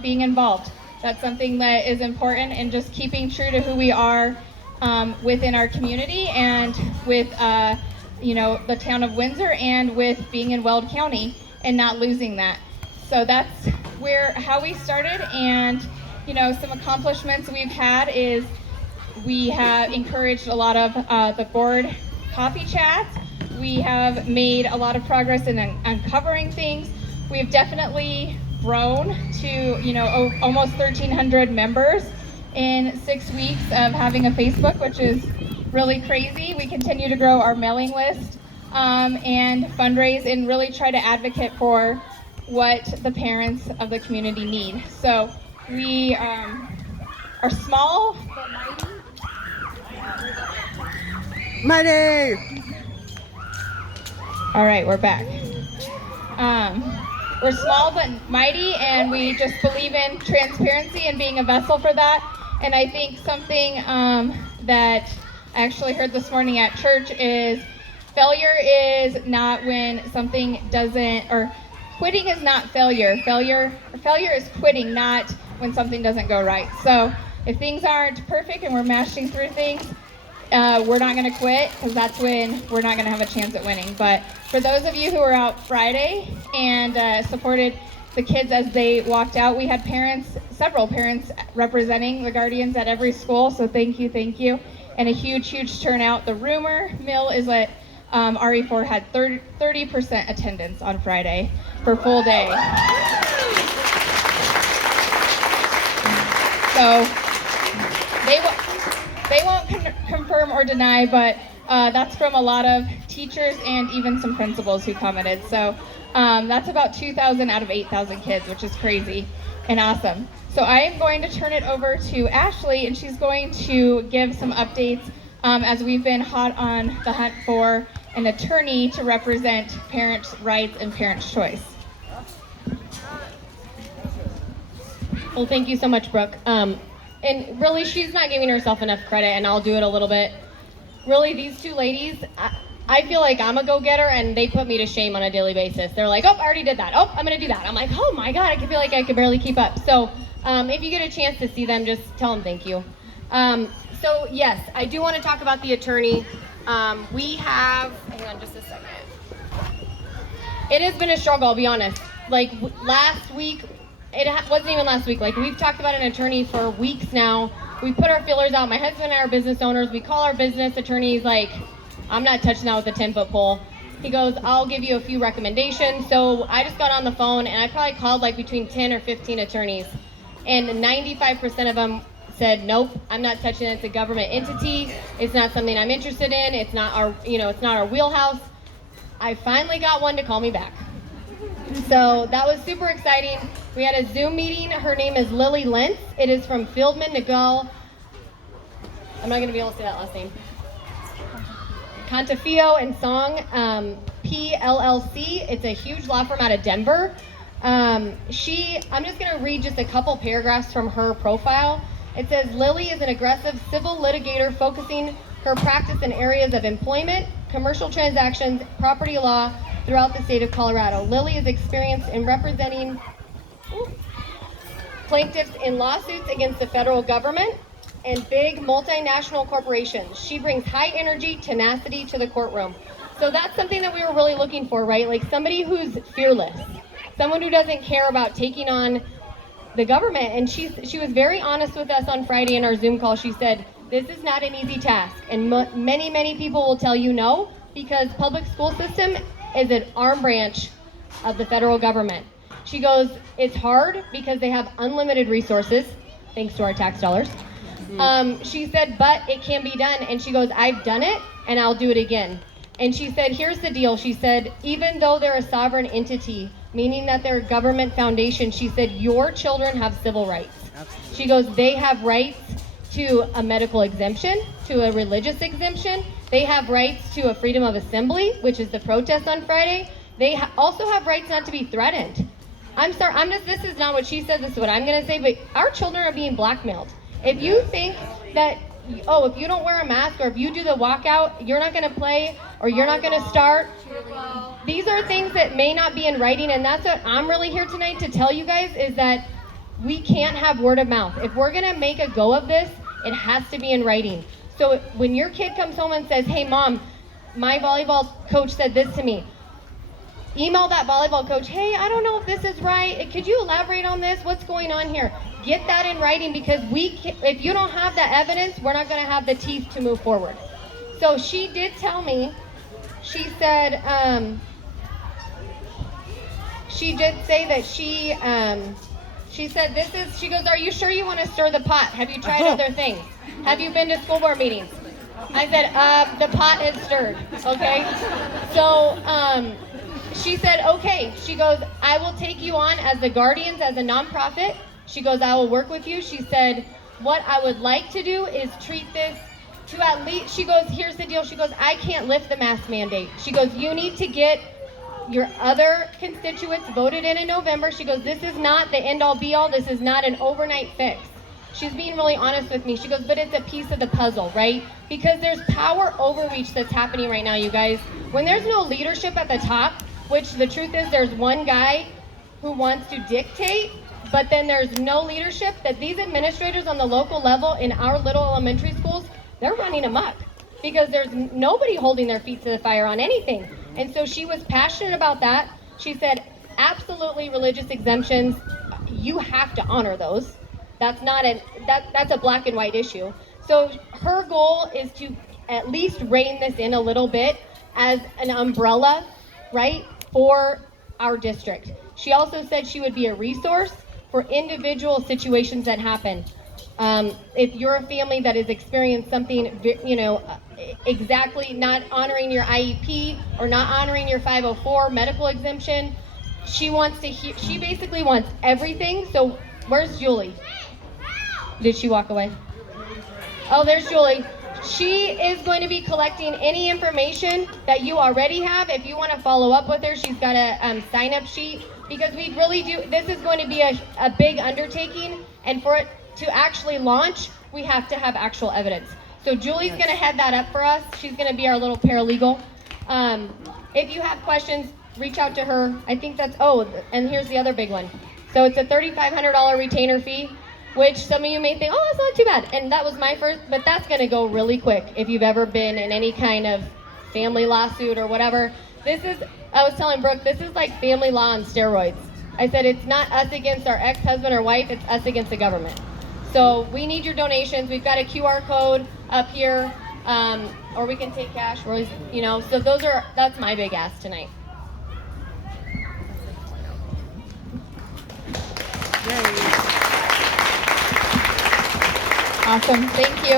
being involved. That's something that is important, and just keeping true to who we are within our community and with the town of Windsor and with being in Weld County and not losing that. So that's how we started, and some accomplishments we've had is we have encouraged a lot of the board coffee chats. We have made a lot of progress in uncovering things. We've definitely grown to almost 1,300 members in 6 weeks of having a Facebook, which is really crazy. We continue to grow our mailing list and fundraise and really try to advocate for what the parents of the community need. So we are small but mighty. All right, we're back. We're small but mighty, and we just believe in transparency and being a vessel for that. And I think something that I actually heard this morning at church is failure is not when something doesn't, or quitting is not failure. Failure is quitting, not when something doesn't go right. So if things aren't perfect and we're mashing through things, we're not going to quit, because that's when we're not going to have a chance at winning. But for those of you who were out Friday and supported the kids as they walked out, we had several parents representing the Guardians at every school, so thank you, and a huge turnout. The rumor mill is that RE-4 had 30% attendance on Friday for full day. So they won't confirm or deny, but that's from a lot of teachers and even some principals who commented. So that's about 2,000 out of 8,000 kids, which is crazy and awesome. So I am going to turn it over to Ashley, and she's going to give some updates as we've been hot on the hunt for an attorney to represent parents' rights and parents' choice. Well, thank you so much, Brooke. And really, she's not giving herself enough credit, and I'll do it a little bit. Really, these two ladies, I feel like I'm a go-getter, and they put me to shame on a daily basis. They're like, oh, I already did that. Oh, I'm going to do that. I'm like, oh my God, I feel like I could barely keep up. So if you get a chance to see them, just tell them thank you. So yes, I do want to talk about the attorney. We have, hang on just a second. It has been a struggle, I'll be honest. Like last week, wasn't even last week. Like, we've talked about an attorney for weeks now. We put our feelers out. My husband and I are business owners. We call our business attorneys, like, I'm not touching that with a 10-foot pole. He goes, I'll give you a few recommendations. So I just got on the phone, and I probably called like between 10 or 15 attorneys. And 95% of them said, nope, I'm not touching it. It's a government entity. It's not something I'm interested in. It's not our wheelhouse. I finally got one to call me back. So that was super exciting. We had a Zoom meeting. Her name is Lily Lentz. It is from Fieldman Nagel. I'm not going to be able to say that last name. Contafio and Song, PLLC. It's a huge law firm out of Denver. I'm just going to read just a couple paragraphs from her profile. It says, Lily is an aggressive civil litigator focusing her practice in areas of employment, commercial transactions, property law, throughout the state of Colorado. Lily is experienced in representing plaintiffs in lawsuits against the federal government and big multinational corporations. She brings high energy, tenacity to the courtroom. So that's something that we were really looking for, right? Like somebody who's fearless, someone who doesn't care about taking on the government. And she was very honest with us on Friday in our Zoom call. She said, this is not an easy task. And many people will tell you no, because public school system is an arm branch of the federal government. She goes, it's hard because they have unlimited resources, thanks to our tax dollars. She said, but it can be done. And she goes, I've done it and I'll do it again. And she said, here's the deal. She said, even though they're a sovereign entity, meaning that they're a government foundation, she said, your children have civil rights. Absolutely. She goes, they have rights to a medical exemption, to a religious exemption. They have rights to a freedom of assembly, which is the protest on Friday. They also have rights not to be threatened. I'm sorry, this is not what she said, this is what I'm gonna say, but our children are being blackmailed. If you think that, if you don't wear a mask, or if you do the walkout, you're not gonna play, or you're not gonna start. These are things that may not be in writing, and that's what I'm really here tonight to tell you guys, is that we can't have word of mouth. If we're gonna make a go of this, it has to be in writing. So when your kid comes home and says, hey mom, my volleyball coach said this to me, email that volleyball coach, hey, I don't know if this is right. Could you elaborate on this? What's going on here? Get that in writing, because if you don't have that evidence, we're not gonna have the teeth to move forward. So she did tell me, she said, she did say that she said she goes, are you sure you want to stir the pot? Have you tried other things? Have you been to school board meetings? I said, the pot is stirred, okay? So she said, okay. She goes, I will take you on as the Guardians, as a nonprofit. She goes, I will work with you. She said, what I would like to do is treat this to at least, she goes, here's the deal. She goes, I can't lift the mask mandate. She goes, you need to get your other constituents voted in November. She goes, this is not the end all be all. This is not an overnight fix. She's being really honest with me. She goes, but it's a piece of the puzzle, right? Because there's power overreach that's happening right now, you guys. When there's no leadership at the top, which the truth is there's one guy who wants to dictate, but then there's no leadership, that these administrators on the local level in our little elementary schools, they're running amok because there's nobody holding their feet to the fire on anything. And so she was passionate about that. She said, absolutely, religious exemptions, you have to honor those. That's not that's a black and white issue. So her goal is to at least rein this in a little bit as an umbrella, right, for our district. She also said she would be a resource for individual situations that happen. If you're a family that has experienced something, exactly not honoring your IEP or not honoring your 504 medical exemption, she basically wants everything. So where's Julie? Did she walk away? Oh, there's Julie. She is going to be collecting any information that you already have. If you want to follow up with her, she's got a sign-up sheet, because we really do, this is going to be a big undertaking, and for it to actually launch, we have to have actual evidence. So Julie's going to head that up for us. She's going to be our little paralegal. If you have questions, reach out to her. I think that's, and here's the other big one. So it's a $3,500 retainer fee, which some of you may think, oh, that's not too bad. And that was my first, but that's going to go really quick if you've ever been in any kind of family lawsuit or whatever. I was telling Brooke, this is like family law on steroids. I said, it's not us against our ex-husband or wife, it's us against the government. So we need your donations. We've got a QR code up here, or we can take cash, so that's my big ask tonight. Awesome, thank you.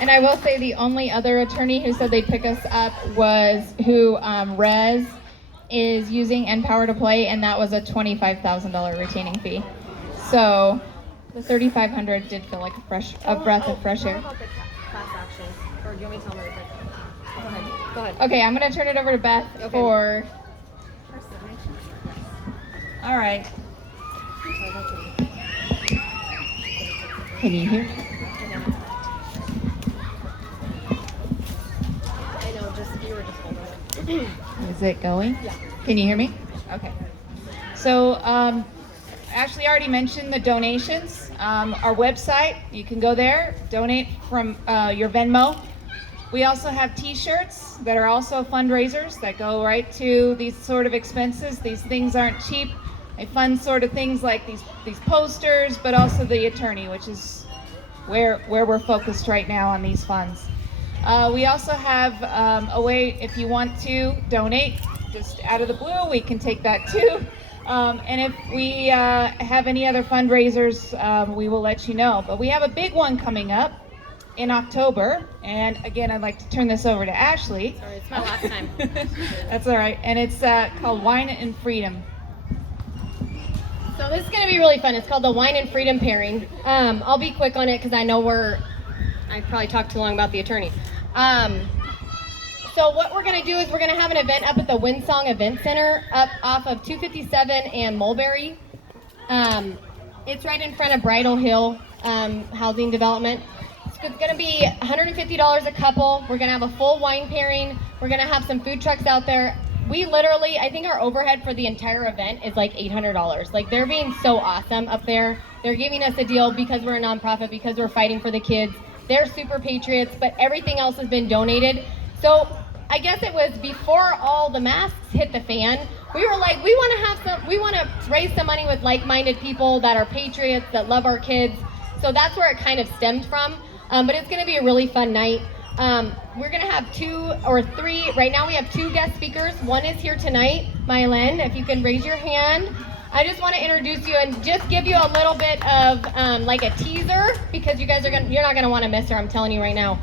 And I will say the only other attorney who said they'd pick us up was who Rez is using Empower to Play, and that was a $25,000 retaining fee. So the $3,500 did feel like a breath of fresh air. What about the class actions? Or do you want me to tell them everything? Go ahead. Okay, I'm going to turn it over to Beth for... All right. Can you hear me? I know, you were just holding it. Is it going? Yeah. Can you hear me? Okay. So, Ashley already mentioned the donations. Our website, you can go there, donate from your Venmo. We also have t-shirts that are also fundraisers that go right to these sort of expenses. These things aren't cheap. They fund sort of things like these posters, but also the attorney, which is where we're focused right now on these funds. We also have a way, if you want to donate just out of the blue, we can take that too. And if we have any other fundraisers, we will let you know. But we have a big one coming up in October. And again, I'd like to turn this over to Ashley. Sorry, it's my last time. That's all right. And it's called Wine and Freedom. So this is going to be really fun. It's called the Wine and Freedom Pairing. I'll be quick on it because I know I probably talked too long about the attorney. So what we're going to do is we're going to have an event up at the Windsong Event Center up off of 257 and Mulberry. It's right in front of Bridal Hill Housing Development. It's going to be $150 a couple. We're going to have a full wine pairing. We're going to have some food trucks out there. We literally, I think our overhead for the entire event is like $800. Like, they're being so awesome up there. They're giving us a deal because we're a nonprofit, because we're fighting for the kids. They're super patriots, but everything else has been donated. So I guess it was before all the masks hit the fan, we were like, we want to raise some money with like-minded people that are patriots, that love our kids. So that's where it kind of stemmed from. But it's going to be a really fun night. We're going to have 2 or 3. Right now we have 2 guest speakers. One is here tonight, Mylen, if you can raise your hand. I just want to introduce you and just give you a little bit of like a teaser, because you're not going to want to miss her, I'm telling you right now.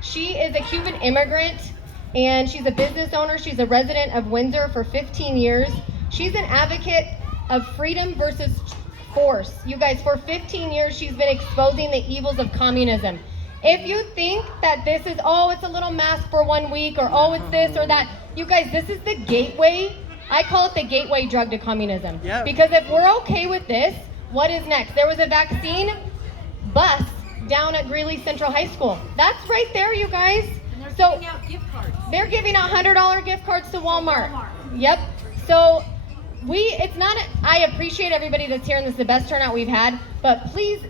She is a Cuban immigrant, and she's a business owner. She's a resident of Windsor for 15 years. She's an advocate of freedom versus force. You guys, for 15 years, she's been exposing the evils of communism. If you think that this is, oh, it's a little mask for 1 week, or oh, it's this or that, you guys, this is the gateway. I call it the gateway drug to communism. Yep. Because if we're okay with this, what is next? There was a vaccine bus down at Greeley Central High School. That's right there, you guys. And they're giving out gift cards. They're giving out $100 gift cards to Walmart. Yep. So I appreciate everybody that's here, and this is the best turnout we've had, but please,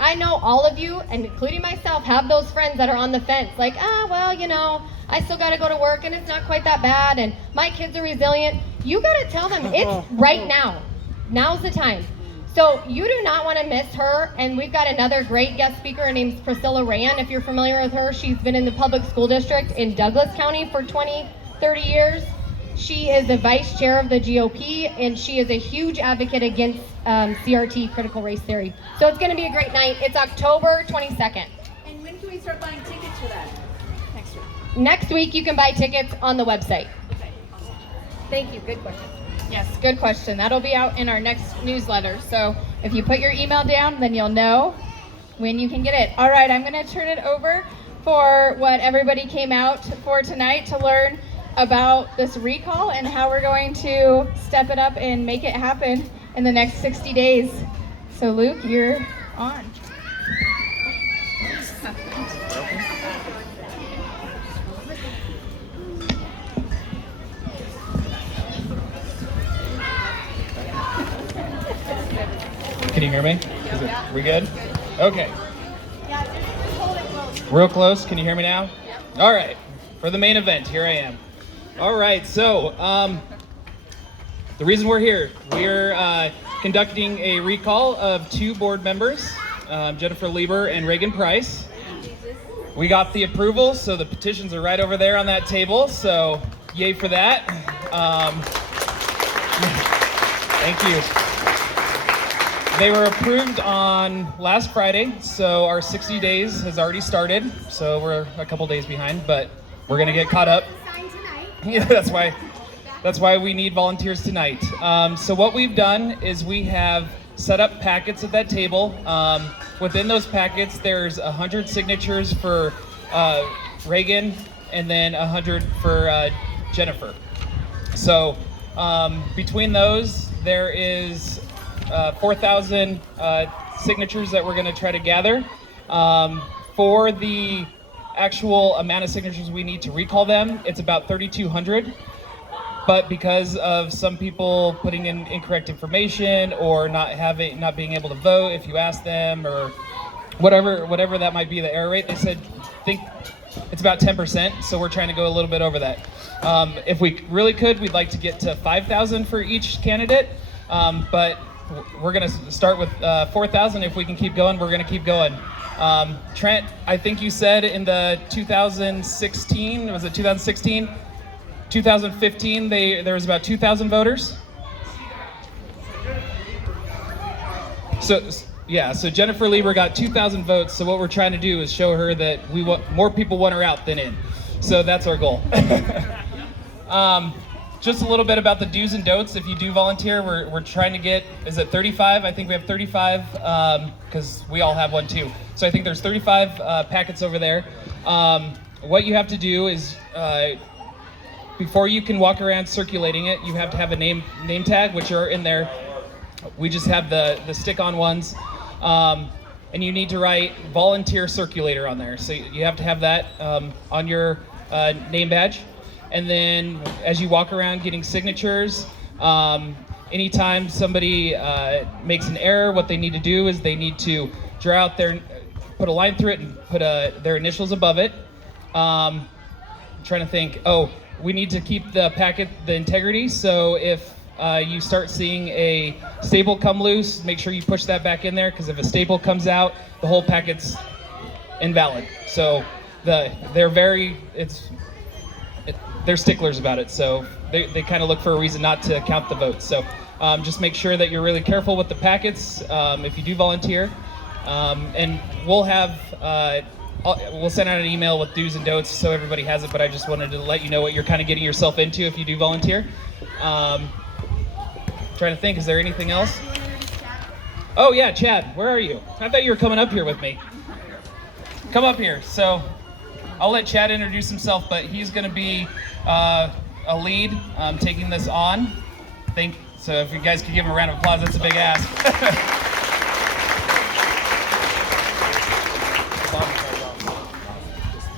I know all of you, and including myself, have those friends that are on the fence, like, well, I still got to go to work, and it's not quite that bad, and my kids are resilient. You got to tell them it's right now. Now's the time. So you do not want to miss her, and we've got another great guest speaker. Her name's Priscilla Rand. If you're familiar with her, she's been in the public school district in Douglas County for 20, 30 years. She is the vice chair of the GOP, and she is a huge advocate against CRT, critical race theory. So it's going to be a great night. It's October 22nd. And when can we start buying tickets for that? Next week. Next week, you can buy tickets on the website. Okay, awesome. Thank you. Good question. Yes, good question. That'll be out in our next newsletter. So if you put your email down, then you'll know when you can get it. All right, I'm going to turn it over for what everybody came out for tonight to learn about this recall and how we're going to step it up and make it happen in the next 60 days. So Luke, you're on. Can you hear me? We good? Okay. Real close. Can you hear me now? All right. For the main event, here I am. All right. So, the reason we're here, we're conducting a recall of 2 board members, Jennifer Lieber and Reagan Price. We got the approval, so the petitions are right over there on that table. So, yay for that. Thank you. They were approved on last Friday, so our 60 days has already started. So we're a couple days behind, but we're gonna get caught up. Yeah, that's why we need volunteers tonight. So what we've done is we have set up packets at that table. Within those packets, there's 100 signatures for Reagan, and then 100 for Jennifer. So between those, there is 4,000 signatures that we're going to try to gather. For the actual amount of signatures we need to recall them, it's about 3,200. But because of some people putting in incorrect information or not being able to vote if you ask them, or whatever that might be, the error rate, they said think it's about 10%. So we're trying to go a little bit over that. If we really could, we'd like to get to 5,000 for each candidate. But we're going to start with 4,000. If we can keep going, we're going to keep going. Trent, I think you said in the 2016, was it 2016? 2015, there was about 2,000 voters. So Jennifer Lieber got 2,000 votes. So what we're trying to do is show her that more people want her out than in. So that's our goal. Just a little bit about the do's and don'ts. If you do volunteer, we're trying to get, is it 35? I think we have 35, because we all have one too. So I think there's 35 packets over there. What you have to do is, before you can walk around circulating it, you have to have a name tag, which are in there. We just have the stick-on ones. And you need to write volunteer circulator on there. So you have to have that on your name badge. And then as you walk around getting signatures, anytime somebody makes an error, what they need to do is they need to draw out put a line through it and put their initials above it. I'm trying to think. Oh, we need to keep the integrity. So if you start seeing a staple come loose, make sure you push that back in there, because if a staple comes out, the whole packet's invalid. So they're sticklers about it. So they kind of look for a reason not to count the votes. So just make sure that you're really careful with the packets if you do volunteer. And we'll send out an email with do's and don'ts so everybody has it, but I just wanted to let you know what you're kind of getting yourself into if you do volunteer. Trying to think, is there anything else? Oh yeah, Chad, where are you? I thought you were coming up here with me. Come up here. So I'll let Chad introduce himself, but he's going to be a lead taking this on. So if you guys could give him a round of applause, that's a big ask.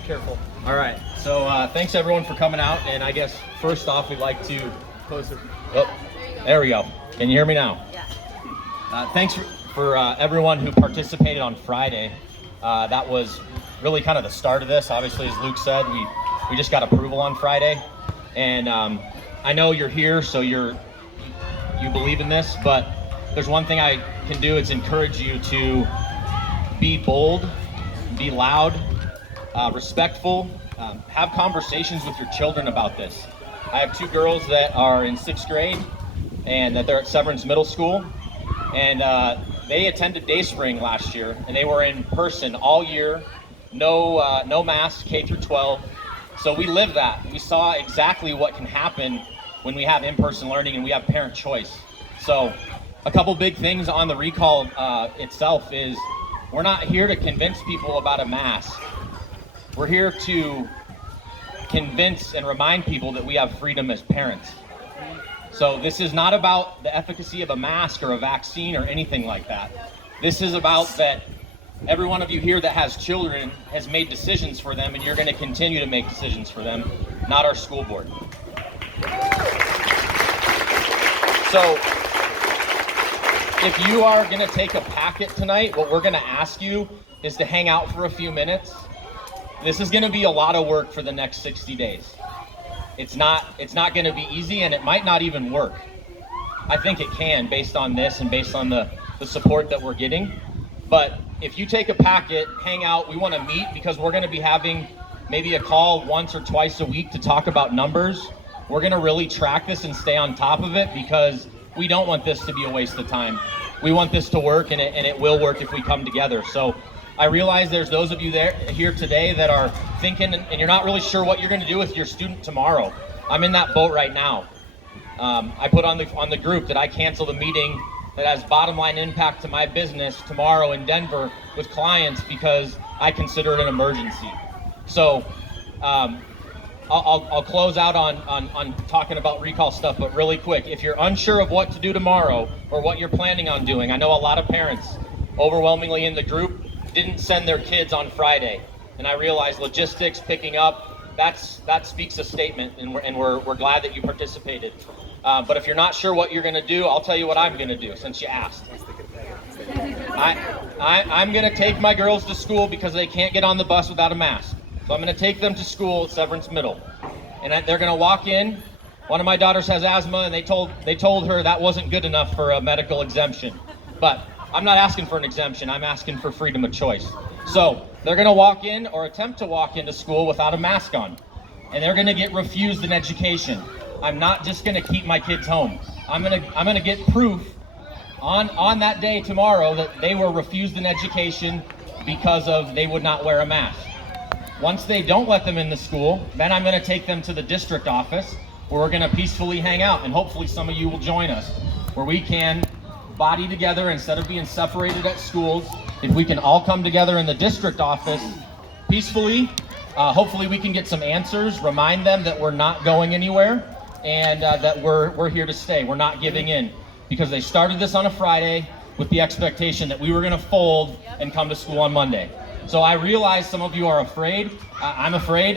Careful. All right, so thanks everyone for coming out, and I guess first off we'd like to close it. Oh, there we go. Can you hear me now? Yeah. Thanks for everyone who participated on Friday. That was really kind of the start of this. Obviously, as Luke said, we just got approval on Friday, and I know you're here, so you believe in this, but there's one thing I can do. It's encourage you to be bold, be loud, respectful, have conversations with your children about this. I have two girls that are in 6th grade and that they're at Severance Middle School, and they attended Day Spring last year, and they were in person all year, no mask, K through 12. So we live that. We saw exactly what can happen when we have in-person learning and we have parent choice. So a couple big things on the recall itself is we're not here to convince people about a mask. We're here to convince and remind people that we have freedom as parents. So this is not about the efficacy of a mask or a vaccine or anything like that. This is about that every one of you here that has children has made decisions for them, and you're going to continue to make decisions for them, not our school board. So if you are going to take a packet tonight, what we're going to ask you is to hang out for a few minutes. This is going to be a lot of work for the next 60 days. It's not going to be easy, and it might not even work. I think it can, based on this and based on the support that we're getting. But if you take a packet, hang out, we want to meet, because we're going to be having maybe a call once or twice a week to talk about numbers. We're going to really track this and stay on top of it, because we don't want this to be a waste of time. We want this to work, and it will work if we come together. So I realize there's those of you here today that are thinking, and you're not really sure what you're going to do with your student tomorrow. I'm in that boat right now. I put on the group that I canceled a meeting that has bottom line impact to my business tomorrow in Denver with clients because I consider it an emergency. So I'll close out on talking about recall stuff, but really quick, if you're unsure of what to do tomorrow or what you're planning on doing, I know a lot of parents overwhelmingly in the group didn't send their kids on Friday, and I realize logistics, picking up, that speaks a statement, and we're glad that you participated. But if you're not sure what you're going to do, I'll tell you what I'm going to do, since you asked. I'm going to take my girls to school because they can't get on the bus without a mask. So I'm going to take them to school at Severance Middle, and they're going to walk in. One of my daughters has asthma, and they told her that wasn't good enough for a medical exemption. But I'm not asking for an exemption. I'm asking for freedom of choice. So they're going to walk in or attempt to walk into school without a mask on, and they're going to get refused an education. I'm not just going to keep my kids home. I'm going to get proof on that day tomorrow that they were refused an education because of they would not wear a mask. Once they don't let them in the school, then I'm going to take them to the district office where we're going to peacefully hang out, and hopefully some of you will join us, where we can body together instead of being separated at schools. If we can all come together in the district office peacefully, hopefully we can get some answers, remind them that we're not going anywhere, and that we're here to stay. We're not giving in, because they started this on a Friday with the expectation that we were going to fold and come to school on Monday. So I realize some of you are afraid. I'm afraid.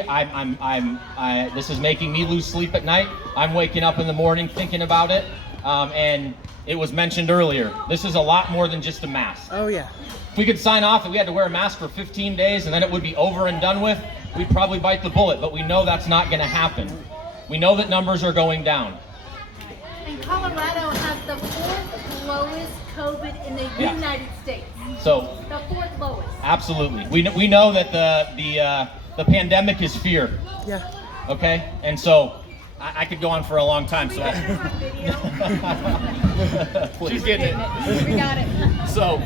This is making me lose sleep at night. I'm waking up in the morning thinking about it. And it was mentioned earlier, this is a lot more than just a mask. Oh yeah. If we could sign off that we had to wear a mask for 15 days and then it would be over and done with, we'd probably bite the bullet, but we know that's not gonna happen. We know that numbers are going down. And Colorado has the 4th lowest COVID in the Yeah. United States. So The 4th lowest. absolutely, we know that the pandemic is fear, Yeah. okay? And so I could go on for a long time. So she's getting it. We got it. So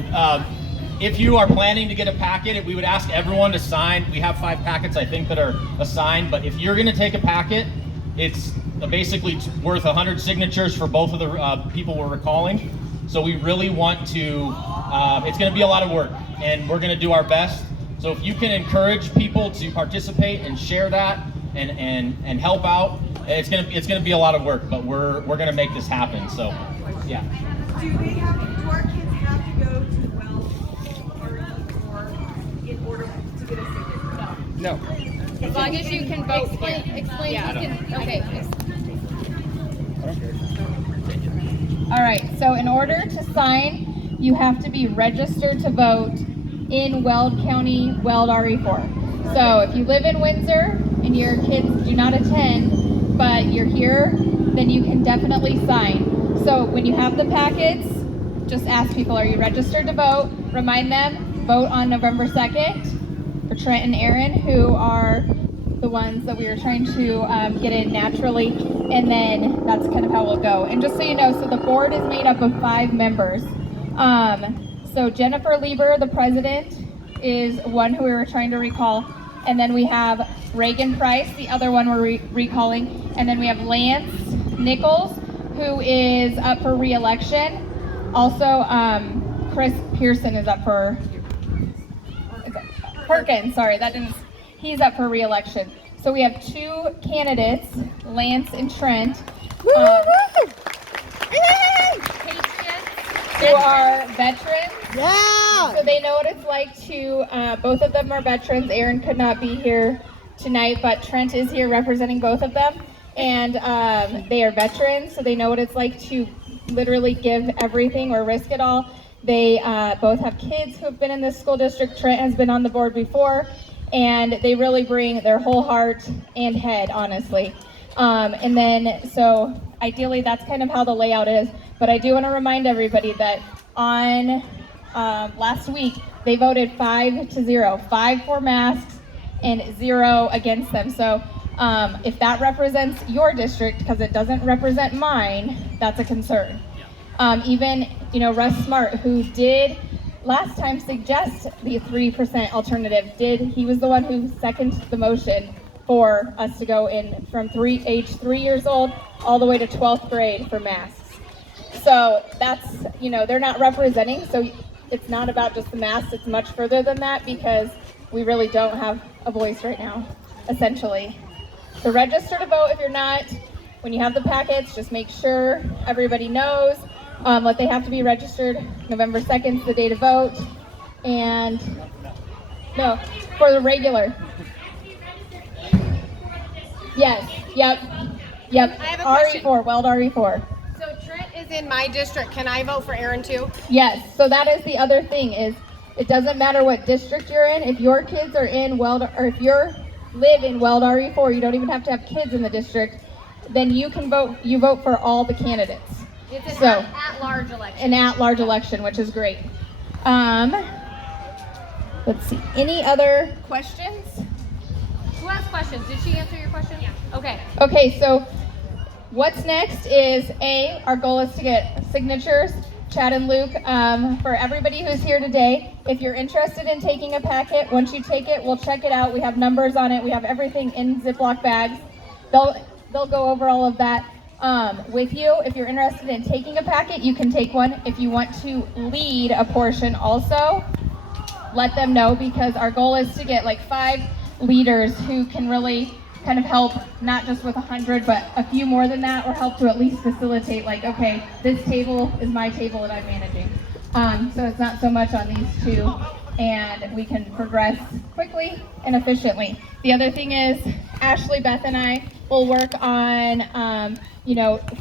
if you are planning to get a packet, we would ask everyone to sign. We have 5 packets, I think, that are assigned. But if you're going to take a packet, it's basically worth 100 signatures for both of the people we're recalling. So we really want to, it's going to be a lot of work, and we're going to do our best. So if you can encourage people to participate and share that and help out, it's gonna be a lot of work, but we're gonna make this happen. So, yeah. Do our kids have to go to the well RE-4 in order to get a signature? No. As long as you can vote. Explain. Okay. All right. So in order to sign, you have to be registered to vote in Weld County, Weld RE-4. So if you live in Windsor and your kids do not attend, but you're here, then you can definitely sign. So when you have the packets, just ask people, are you registered to vote? Remind them, vote on November 2nd for Trent and Aaron, who are the ones that we were trying to get in naturally, and then that's kind of how we'll go. And just so you know, so the board is made up of 5 members. So Jennifer Lieber, the president, is one who we were trying to recall. And then we have Reagan Price, the other one we're recalling. And then we have Lance Nichols, who is up for re-election. Also, Chris Pearson is up for, Perkins, sorry, he's up for re-election. So we have 2 candidates, Lance and Trent, who are veterans. Yeah. So they know what it's like to, both of them are veterans. Aaron could not be here tonight, but Trent is here representing both of them. And they are veterans, so they know what it's like to literally give everything or risk it all. They both have kids who have been in this school district. Trent has been on the board before, and they really bring their whole heart and head, honestly. And then, so ideally that's kind of how the layout is. But I do want to remind everybody that on last week, they voted 5-0, 5 for masks and 0 against them. So if that represents your district, because it doesn't represent mine, that's a concern. Even, Russ Smart, who did last time suggest the 3% alternative, he was the one who seconded the motion for us to go in from age 3 years old all the way to 12th grade for masks. So that's, they're not representing, so it's not about just the masks, it's much further than that, because we really don't have a voice right now, essentially. So register to vote if you're not. When you have the packets, just make sure everybody knows that they have to be registered. November 2nd is the day to vote. And no, for the regular. Yes, yep. I have a question. RE-4, Weld RE-4. So Trent is in my district. Can I vote for Aaron too? Yes, so that is the other thing, is it doesn't matter what district you're in. If your kids are in Weld, or if you live in Weld RE-4, you don't even have to have kids in the district, then you can vote. You vote for all the candidates. It's an at-large election. An at-large election, which is great. Let's see. Any other questions? Who has questions? Did she answer your question? Yeah. Okay. Okay, so what's next is our goal is to get signatures, Chad and Luke, for everybody who's here today. If you're interested in taking a packet, once you take it, we'll check it out. We have numbers on it. We have everything in Ziploc bags. They'll go over all of that with you. If you're interested in taking a packet, you can take one. If you want to lead a portion also, let them know, because our goal is to get like 5 leaders who can really kind of help, not just with 100, but a few more than that, or help to at least facilitate, like, okay, this table is my table that I'm managing. So it's not so much on these 2, and we can progress quickly and efficiently. The other thing is, Ashley, Beth, and I we'll work on,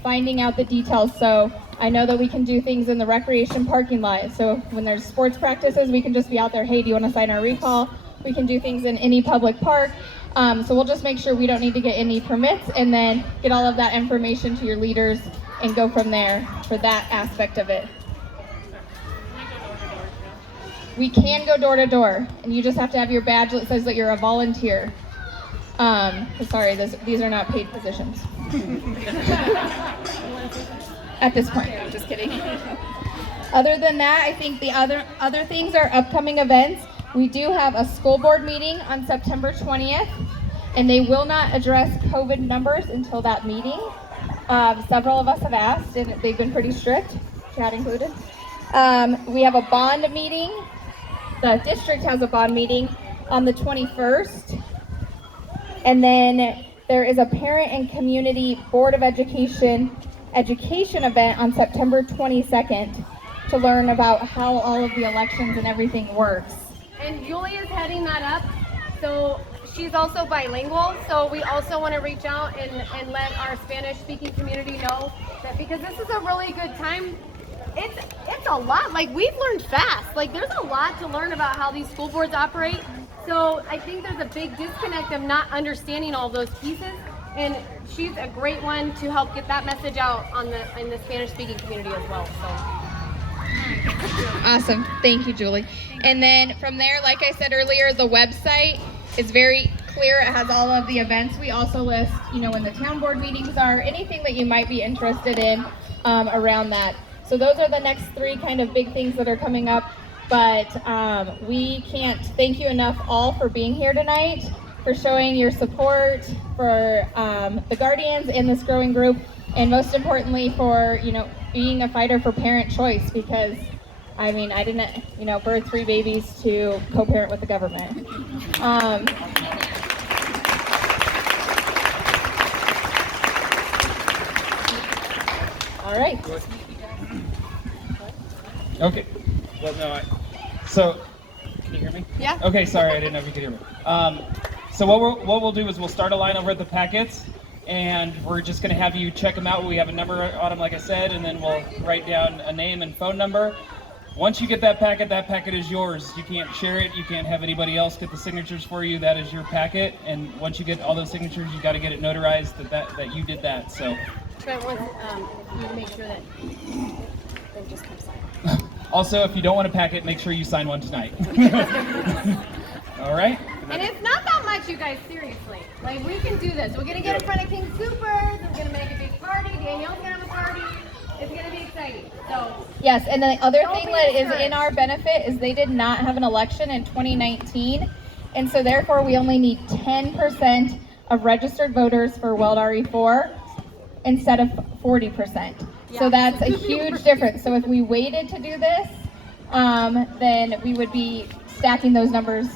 finding out the details. So I know that we can do things in the recreation parking lot. So when there's sports practices, we can just be out there, hey, do you want to sign our recall? We can do things in any public park. So we'll just make sure we don't need to get any permits, and then get all of that information to your leaders and go from there for that aspect of it. We can go door to door, and you just have to have your badge that says that you're a volunteer. Sorry, these are not paid positions. At this point, I'm just kidding. Other than that, I think the other things are upcoming events. We do have a school board meeting on September 20th, and they will not address COVID numbers until that meeting. Several of us have asked, and they've been pretty strict, Chad included. We have a bond meeting. The district has a bond meeting on the 21st. And then there is a parent and community board of education event on September 22nd to learn about how all of the elections and everything works. And Julie is heading that up. So she's also bilingual. So we also want to reach out and let our Spanish speaking community know that, because this is a really good time. It's a lot. Like, we've learned fast. Like, there's a lot to learn about how these school boards operate. So I think there's a big disconnect of not understanding all those pieces. And she's a great one to help get that message out in the Spanish speaking community as well. So. Awesome. Thank you, Julie. And then from there, like I said earlier, the website is very clear. It has all of the events. We also list, when the town board meetings are, anything that you might be interested in around that. So those are the next three kind of big things that are coming up. But we can't thank you enough all for being here tonight, for showing your support for the Guardians and this growing group, and most importantly for, being a fighter for parent choice, because I didn't, birth 3 babies to co-parent with the government. All right. Okay. Well, no, so, can you hear me? Yeah. Okay, sorry, I didn't know if you could hear me. So what we'll do is we'll start a line over at the packets, and we're just going to have you check them out. We have a number on them, like I said, and then we'll write down a name and phone number. Once you get that packet is yours. You can't share it. You can't have anybody else get the signatures for you. That is your packet, and once you get all those signatures, you got to get it notarized that you did that. So. Trent wants you to make sure that they just come sign. Also, if you don't want a packet, make sure you sign one tonight. All right? And it's not that much, you guys, seriously. Like, we can do this. We're going to get in front of King Supers. We're going to make a big party. Danielle's going to have a party. It's going to be exciting. So yes, and the other don't thing be that is discouraged. in our benefit is they did not have an election in 2019. And so therefore, we only need 10% of registered voters for Weld RE-4 instead of 40%. So that's a huge difference. So if we waited to do this, then we would be stacking those numbers,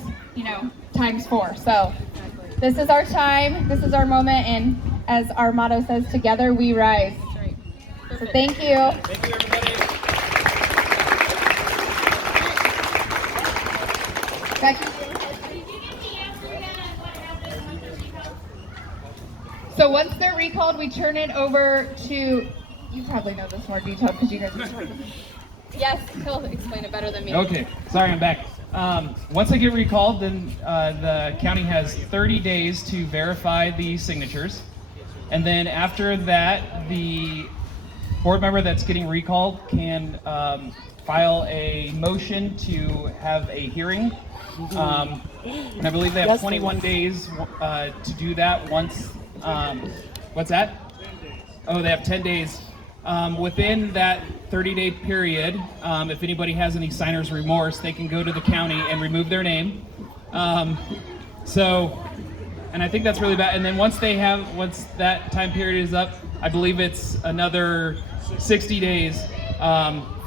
times 4. So this is our time, this is our moment, and as our motto says, together we rise. So thank you. Thank you, everybody. Back to you. So once they're recalled, we turn it over to, you probably know this more detail because you guys are talking. Yes, he'll explain it better than me. Okay, sorry, I'm back. Once I get recalled, then the county has 30 days to verify the signatures. And then after that, the board member that's getting recalled can file a motion to have a hearing. And I believe they have 21 days to do that once. What's that? 10 days. Oh, they have 10 days. Within that 30-day period, if anybody has any signer's remorse, they can go to the county and remove their name. And I think that's really bad. And then once that time period is up, I believe it's another 60 days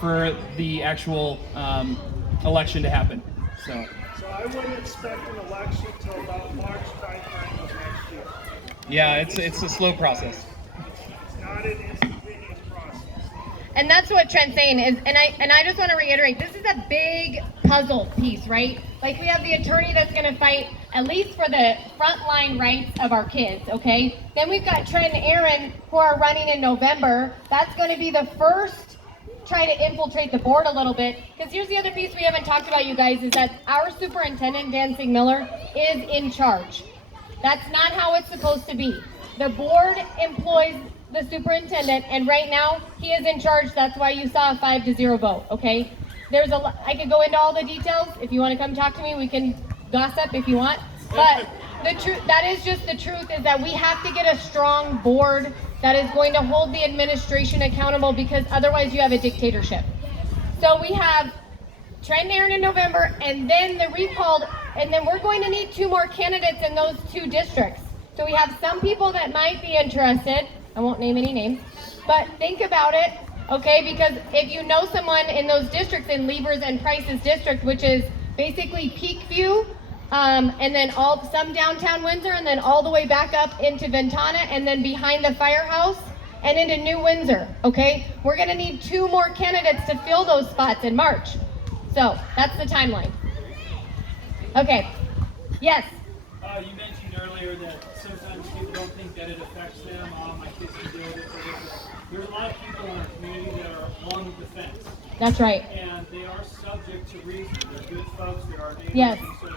for the actual election to happen. So I wouldn't expect an election till about March timeframe of next year. yeah, it's a slow process. It's not an instantaneous process. And that's what Trent's saying is, and I just want to reiterate, this is a big puzzle piece, right? Like we have the attorney that's going to fight at least for the frontline rights of our kids, okay? Then we've got Trent and Aaron who are running in November. That's going to be the first try to infiltrate the board a little bit. Because here's the other piece we haven't talked about, you guys, is that our superintendent, Dan Miller, is in charge. That's not how it's supposed to be. The board employs the superintendent, and right now he is in charge. That's why you saw a 5-0 vote. Okay, there's a lot. I could go into all the details. If you want to come talk to me, we can gossip if you want. But the truth, that is just the truth, is that we have to get a strong board that is going to hold the administration accountable, because otherwise you have a dictatorship. So we have Trent and Aaron in November, and then the recalled, and then we're going to need 2 more candidates in those 2 districts. So we have some people that might be interested. I won't name any names, but think about it, okay? Because if you know someone in those districts, in Levers and Price's district, which is basically Peakview, and then some downtown Windsor, and then all the way back up into Ventana, and then behind the firehouse, and into New Windsor, okay? We're gonna need 2 more candidates to fill those spots in March. So that's the timeline. Okay, yes? You mentioned earlier that sometimes people don't think that it affects them. My kids can deal with it. There's a lot of people in our community that are on the fence. That's right. And they are subject to reason. They're good folks. They're our neighbors. Yes. And so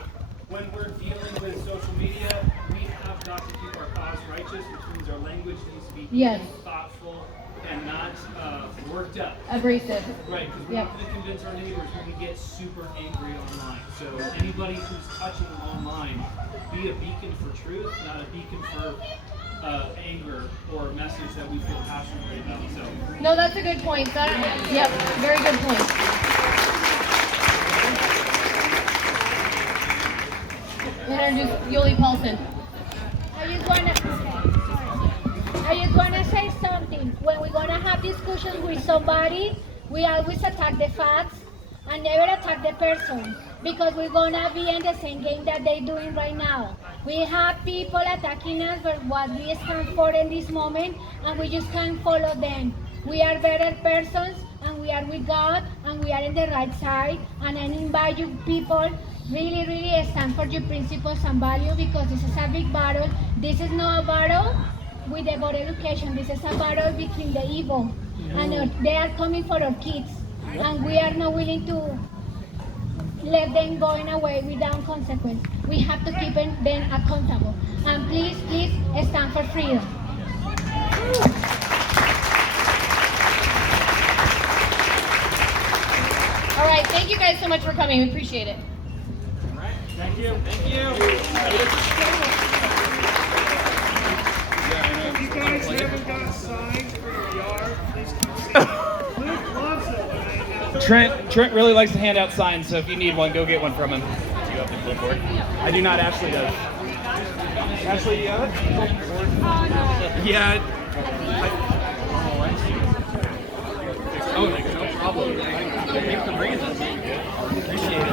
when we're dealing with social media, we have got to keep our cause righteous, which means our language needs to be thoughtful and not worked up. Abrasive. Right, because we're not going to convince our neighbors when we get super angry online. So anybody who's touching online, be a beacon for truth, not a beacon for anger or a message that we feel passionately about. So no, that's a good point. Yep, very good point. Introduce Yuli Paulson. I just wanna say something. When we're gonna have discussions with somebody, we always attack the facts and never attack the person, because we're gonna be in the same game that they're doing right now. We have people attacking us for what we stand for in this moment, and we just can't follow them. We are better persons, and we are with God, and we are in the right side. And I invite you people, really stand for your principles and values, because this is a big battle. This is not a battle with about education. This is a battle between the evil, and they are coming for our kids, and we are not willing to let them going away without consequence. We have to keep them accountable, and please stand for freedom. All right, thank you guys so much for coming. We appreciate it. thank you. Thank you. If you guys haven't got signs for your yard, please come see me. Luke loves it when I announce. Trent really likes to hand out signs, so if you need one, go get one from him. Do you have the clipboard? I do not. Ashley does. Ashley, do you have it? Yeah. Oh, no problem. Thanks for bringing this. Appreciate it.